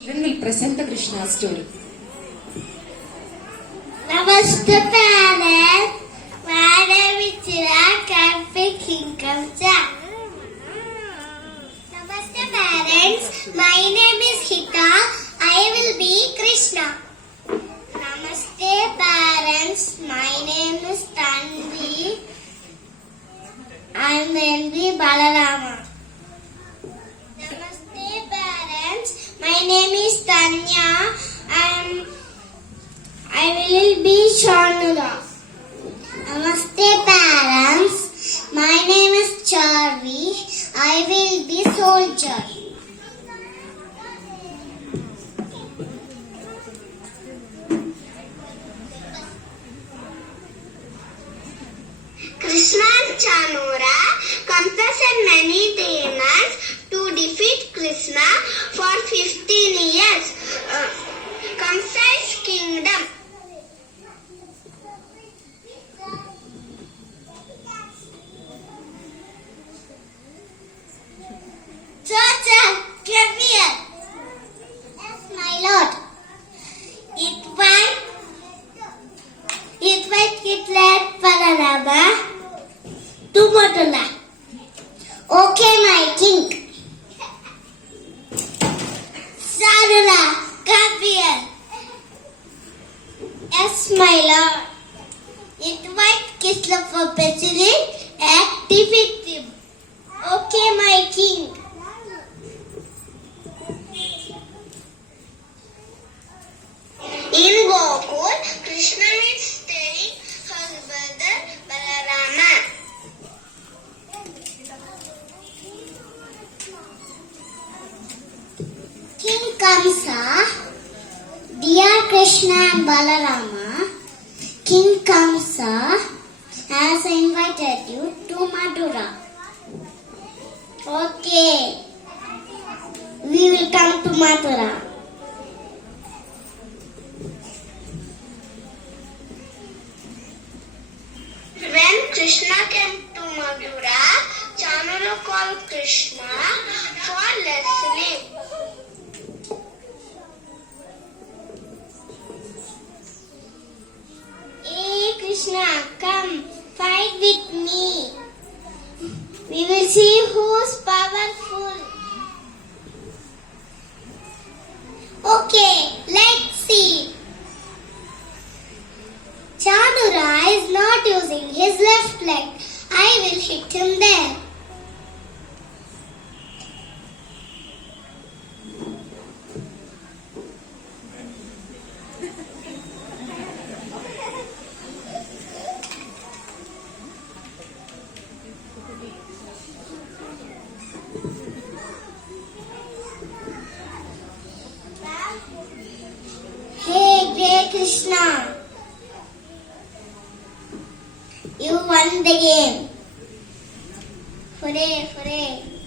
Children will present the Krishna story. Namaste parents. My name is Chira, Catholic Kingdom. Namaste parents. My name is Hitha. I will be Krishna. Namaste parents. My name is Tanvi. I will be Balarama. Namaste parents. My name is Tanya. I will be Chanura. Namaste parents. My name is Charvi. I will be soldier. Krishna and Chanura confessed many demons to defeat Krishna for 15 years. Kamsa's kingdom. Church, come here. Yes, my lord. It might get led Palarama to Motula. Okay, my king. Chanura, come here. Yes, my lord. It might kiss love for president and defeat him. Okay, my king. In Gokul, Krishna is telling his brother Balarama. King Kamsa, dear Krishna and Balarama, King Kamsa has invited you to Madura. Okay, we will come to Madura. When Krishna came to Madura, Chanura called Krishna for listening. Hey Krishna, come fight with me. We will see who's powerful. Okay, let's see. Chanura is not using his left leg. I will hit him there. Hey, great Krishna. You won the game. Hooray, hooray.